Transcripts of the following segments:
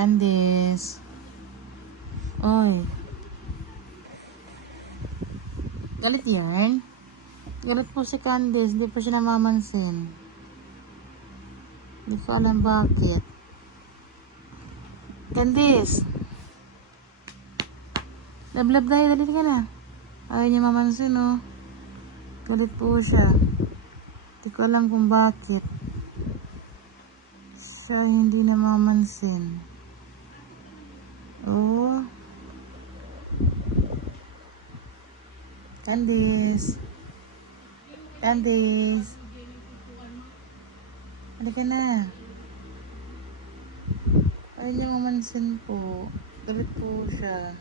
Candice. Oy. Galit yan? Galit po si Candice. Hindi pa siya namamansin. Hindi ko alam bakit. Candice. Lablab tayo. Galit ka na. Ayaw niya mamansin, oh. Galit po siya. Hindi ko alam kung bakit. Siya hindi namamansin. Oh. Candice. Candice. Halika na. Ayaw niya mamansin po. Galit po siya.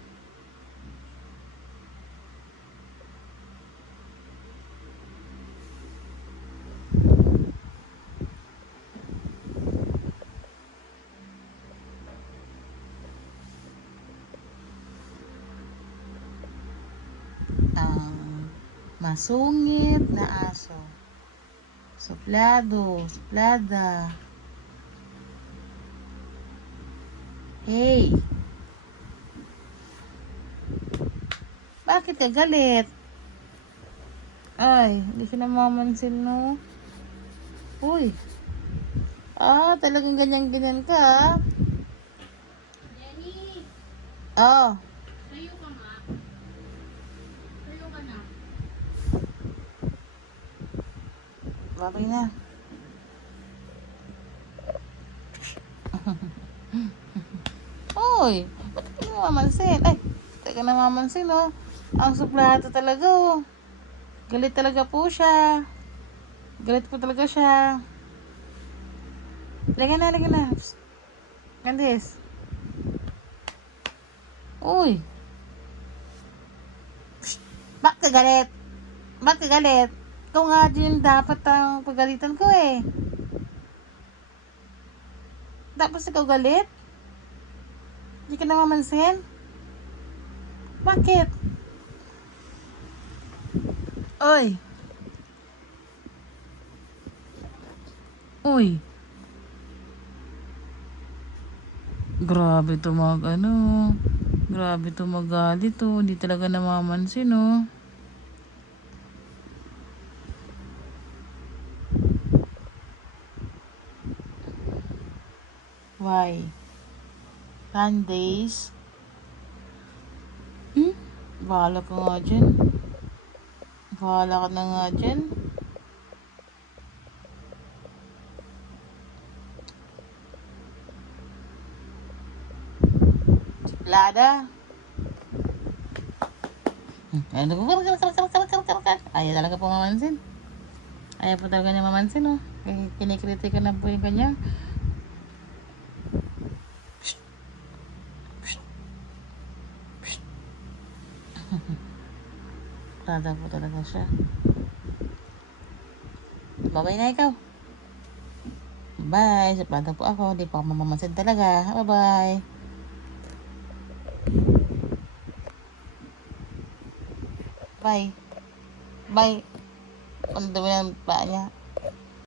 Ang masungit na aso. Suplado, suplada. Hey! Bakit ka galit? Ay, hindi siya namamansin, no? Uy! Talagang ganyan-ganyan ka, ah. Jenny! Oh. Tayo ka nga. Tayo ka na. Babay na. Uy, ba't hindi mo namamansin? Ay, teka namamansin, oh. Ang suplado talaga, oh. Galit talaga po siya. Galit po talaga siya. Halika na, halika na. Psst. Candice. Uy. Psst. Bakit ka galit? Bakit ka galit? Ikaw nga din dapat ang pagalitan ko, eh. Dapat ikaw galit? Hindi ka namamansin? Bakit? Oy. Uy. Grabe to grabe to magalit, oh. Hindi talaga namamansin, oh. Why? Candice? Bahala ka nga dyan. Bahala ka na nga dyan. Lada. Ayaw talaga po mamansin. Ayaw po talaga niya mamansin, oh. Kinikritika na po yung kanya. Lada po talaga siya. Babay na ikaw. Bye. Suplada po ako. Hindi po ako mamamansin talaga. Bye-bye. Bye. Bye. Ang dami ng paa niya.